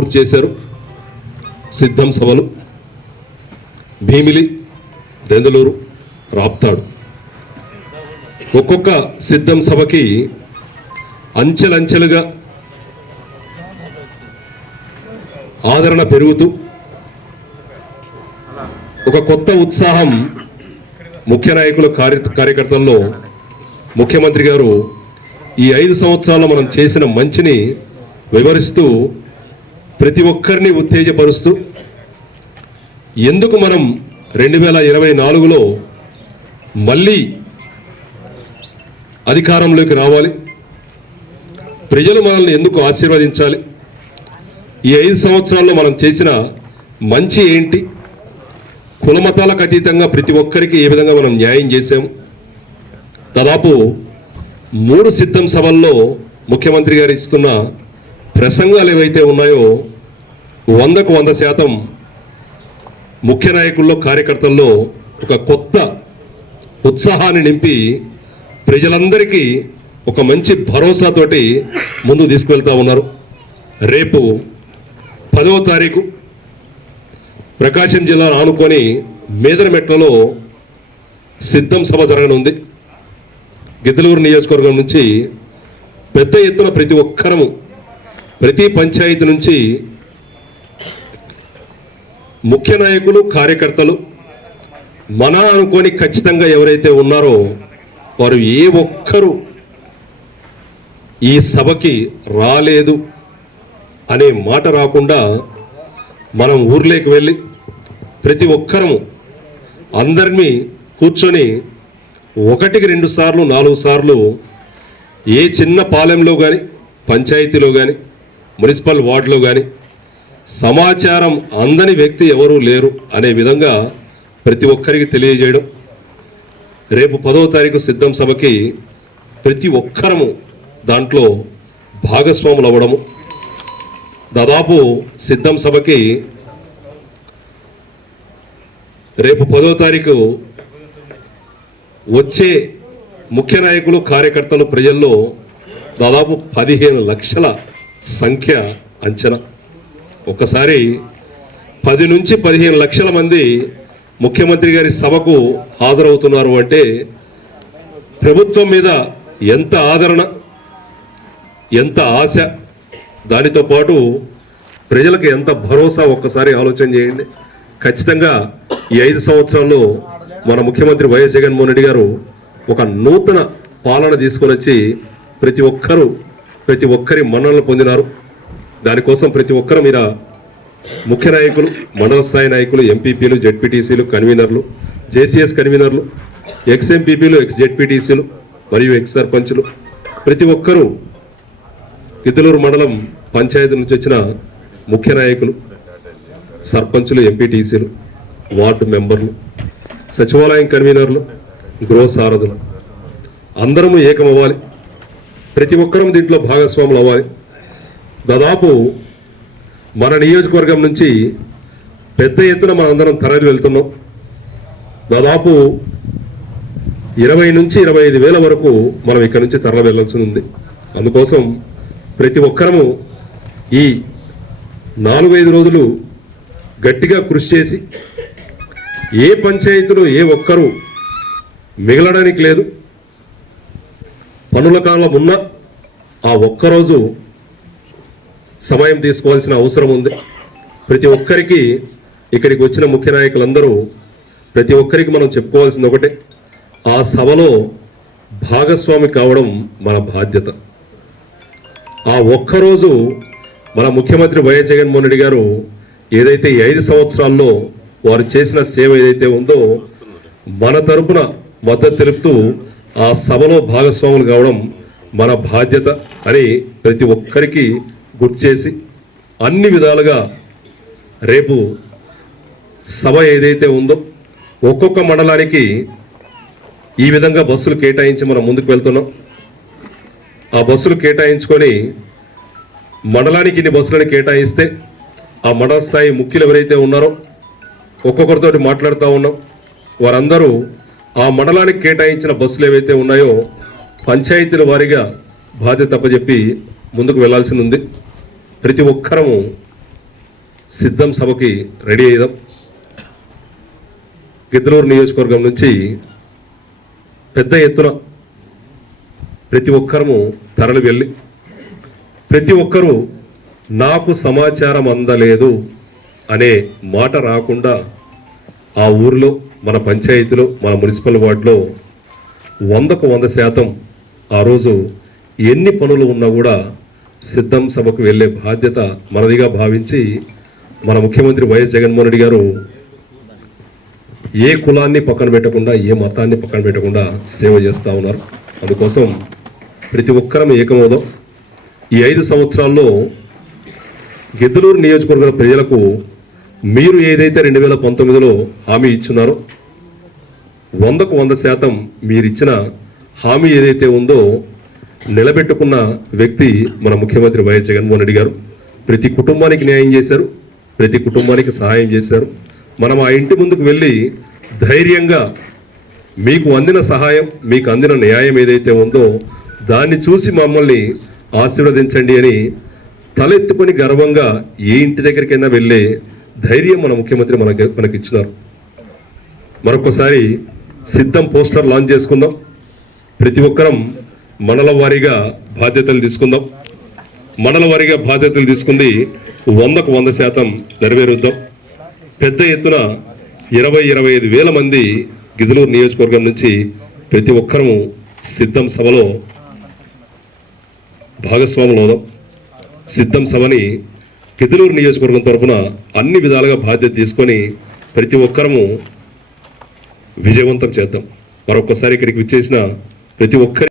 పూర్తి చేశారు. సిద్ధం సభలు. భీమిలి దెందలూరు రాప్తాడు. ఒక్కొక్క సిద్ధం సభకి అంచెలంచెలుగా ఆదరణ పెరుగుతూ ఒక కొత్త ఉత్సాహం ముఖ్య నాయకుల కార్య కార్యకర్తల్లో ముఖ్యమంత్రి గారు ఈ ఐదు సంవత్సరాల్లో మనం చేసిన మంచిని వివరిస్తూ ప్రతి ఒక్కరిని ఉత్తేజపరుస్తూ ఎందుకు మనం రెండు వేల ఇరవై నాలుగులో మళ్ళీ అధికారంలోకి రావాలి? ప్రజలు మనల్ని ఎందుకు ఆశీర్వదించాలి? ఈ ఐదు సంవత్సరాల్లో మనం చేసిన మంచి ఏంటి? కులమతాలకు అతీతంగా ప్రతి ఒక్కరికి ఏ విధంగా మనం న్యాయం చేశాము? దాదాపు మూడు సిద్ధం సభల్లో ముఖ్యమంత్రి గారు ఇస్తున్న ప్రసంగాలు ఏవైతే ఉన్నాయో వందకు వంద శాతం ముఖ్య నాయకుల్లో కార్యకర్తల్లో ఒక కొత్త ఉత్సాహాన్ని నింపి ప్రజలందరికీ ఒక మంచి భరోసాతోటి ముందు తీసుకువెళ్తూ ఉన్నారు. రేపు పదవ తారీఖు ప్రకాశం జిల్లా ఆనుకొని మేదరమెట్లలో సిద్ధం సభ జరగనుంది. గిద్దలూరు నియోజకవర్గం నుంచి పెద్ద ఎత్తున ప్రతి ఒక్కరము ప్రతి పంచాయతీ నుంచి ముఖ్య నాయకులు కార్యకర్తలు మన అనుకొని ఖచ్చితంగా ఎవరైతే ఉన్నారో వారు ఏ ఒక్కరు ఈ సభకి రాలేదు అనే మాట రాకుండా మనం ఊర్లోకి వెళ్ళి ప్రతి ఒక్కరము అందరినీ కూర్చొని ఒకటికి రెండు సార్లు నాలుగు సార్లు ఏ చిన్న పాలెంలో కానీ పంచాయతీలో కానీ మున్సిపల్ వార్డులో కానీ సమాచారం అందని వ్యక్తి ఎవరూ లేరు అనే విధంగా ప్రతి ఒక్కరికి తెలియజేయడం. రేపు పదవ తారీఖు సిద్ధం సభకి ప్రతి ఒక్కరము దాంట్లో భాగస్వాములు అవ్వడము. దాదాపు సిద్ధం సభకి రేపు పదో తారీఖు వచ్చే ముఖ్య నాయకులు కార్యకర్తలు ప్రజల్లో దాదాపు పదిహేను లక్షల సంఖ్య అంచనా. ఒక్కసారి పది నుంచి పదిహేను లక్షల మంది ముఖ్యమంత్రి గారి సభకు హాజరవుతున్నారు అంటే ప్రభుత్వం మీద ఎంత ఆదరణ ఎంత ఆశ దానితో పాటు ప్రజలకు ఎంత భరోసా ఒక్కసారి ఆలోచన చేయండి. ఖచ్చితంగా ఈ ఐదు సంవత్సరాల్లో మన ముఖ్యమంత్రి వైఎస్ జగన్మోహన్ రెడ్డి గారు ఒక నూతన పాలన తీసుకొని వచ్చి ప్రతి ఒక్కరూ ప్రతి ఒక్కరి మన్ననలు పొందినారు. దానికోసం ప్రతి ఒక్కరు మీద ముఖ్య నాయకులు మండల స్థాయి నాయకులు ఎంపీపీలు జెడ్పీటీసీలు కన్వీనర్లు జేసీఎస్ కన్వీనర్లు ఎక్స్ ఎంపీపీలు ఎక్స్ జెడ్పీటీసీలు మరియు ఎక్స్ సర్పంచ్లు. ప్రతి ఒక్కరూ గిద్దలూరు మండలం పంచాయతీ నుంచి వచ్చిన ముఖ్య నాయకులు సర్పంచులు ఎంపీటీసీలు వార్డు మెంబర్లు సచివాలయం కన్వీనర్లు గృహ సారథులు. అందరము ఏకమవ్వాలి. ప్రతి ఒక్కరూ దీంట్లో భాగస్వాములు అవ్వాలి. దాదాపు మన నియోజకవర్గం నుంచి పెద్ద ఎత్తున మనందరం తరలి వెళ్తున్నాం. దాదాపు ఇరవై నుంచి ఇరవై ఐదు వేల వరకు మనం ఇక్కడ నుంచి తరలి వెళ్ళాల్సి ఉంది. అందుకోసం ప్రతి ఒక్కరము ఈ నాలుగైదు రోజులు గట్టిగా కృషి చేసి ఏ పంచాయతీలో ఏ ఒక్కరు మిగలడానికి లేదు. పనుల కాలం ఉన్న ఆ ఒక్కరోజు సమయం తీసుకోవాల్సిన అవసరం ఉంది. ప్రతి ఒక్కరికి ఇక్కడికి వచ్చిన ముఖ్య నాయకులందరూ ప్రతి ఒక్కరికి మనం చెప్పుకోవాల్సింది ఒకటే. ఆ సభలో భాగస్వామి కావడం మన బాధ్యత. ఆ ఒక్కరోజు మన ముఖ్యమంత్రి వైఎస్ జగన్మోహన్ రెడ్డి గారు ఏదైతే ఈ ఐదు సంవత్సరాల్లో వారు చేసిన సేవ ఏదైతే ఉందో మన తరపున మద్దతు తెలుపుతూ ఆ సభలో భాగస్వాములు కావడం మన బాధ్యత అని ప్రతి ఒక్కరికి గుర్తు చేసి అన్ని విధాలుగా రేపు సభ ఏదైతే ఉందో ఒక్కొక్క మండలానికి ఈ విధంగా బస్సులు కేటాయించి మనం ముందుకు వెళ్తున్నాం. ఆ బస్సులు కేటాయించుకొని మండలానికి ఇన్ని బస్సులను కేటాయిస్తే ఆ మండల స్థాయి ముఖ్యులు ఎవరైతే ఉన్నారో ఒక్కొక్కరితోటి మాట్లాడుతూ ఉన్నాం. వారందరూ ఆ మండలానికి కేటాయించిన బస్సులు ఏవైతే ఉన్నాయో పంచాయతీల వారీగా బాధ్యత తప్పజెప్పి ముందుకు వెళ్ళాల్సి ఉంది. ప్రతి ఒక్కరము సిద్ధం సభకి రెడీ అయ్యాం గిద్దలూరు నియోజకవర్గం నుంచి పెద్ద ఎత్తున ప్రతి ఒక్కరము తరలి వెళ్ళి ప్రతి ఒక్కరూ నాకు సమాచారం అందలేదు అనే మాట రాకుండా ఆ ఊరిలో మన పంచాయతీలో మన మున్సిపల్ వార్డులో వందకు వంద శాతం ఆ రోజు ఎన్ని పనులు ఉన్నా కూడా సిద్ధం సభకు వెళ్ళే బాధ్యత మనదిగా భావించి మన ముఖ్యమంత్రి వైఎస్ జగన్మోహన్ రెడ్డి గారు ఏ కులాన్ని పక్కన పెట్టకుండా ఏ మతాన్ని పక్కన పెట్టకుండా సేవ చేస్తూ ఉన్నారు. అందుకోసం ప్రతి ఒక్కరం ఏకమవుదాం. ఈ ఐదు సంవత్సరాల్లో గిద్దలూరు నియోజకవర్గ ప్రజలకు మీరు ఏదైతే రెండు వేల పంతొమ్మిదిలో హామీ ఇచ్చున్నారో వందకు వంద శాతం మీరు ఇచ్చిన హామీ ఏదైతే ఉందో నిలబెట్టుకున్న వ్యక్తి మన ముఖ్యమంత్రి వైఎస్ జగన్మోహన్ రెడ్డి గారు. ప్రతి కుటుంబానికి న్యాయం చేశారు ప్రతి కుటుంబానికి సహాయం చేశారు. మనం ఆ ఇంటి ముందుకు వెళ్ళి ధైర్యంగా మీకు అందిన సహాయం మీకు అందిన న్యాయం ఏదైతే ఉందో దాన్ని చూసి మమ్మల్ని ఆశీర్వదించండి అని తలెత్తుకొని గర్వంగా ఏ ఇంటి దగ్గరికైనా వెళ్ళే ధైర్యం మన ముఖ్యమంత్రి మనకి మనకి ఇచ్చినారు మరొకసారి సిద్ధం పోస్టర్ లాంచ్ చేసుకుందాం. ప్రతి ఒక్కరం మండల వారీగా బాధ్యతలు తీసుకుందాం. మండల వారీగా బాధ్యతలు తీసుకుంది వందకు వంద శాతం నెరవేరుద్దాం. పెద్ద ఎత్తున ఇరవై ఇరవై ఐదు వేల మంది గిదులూరు నియోజకవర్గం నుంచి ప్రతి ఒక్కరము సిద్ధం సభలో భాగస్వాములు అవుదాం. సిద్ధం సభని గిద్దలూరు నియోజకవర్గం తరపున అన్ని విధాలుగా బాధ్యత తీసుకొని ప్రతి ఒక్కరము విజయవంతం చేద్దాం. మరొకసారి ఇక్కడికి విచ్చేసిన ప్రతి ఒక్కరి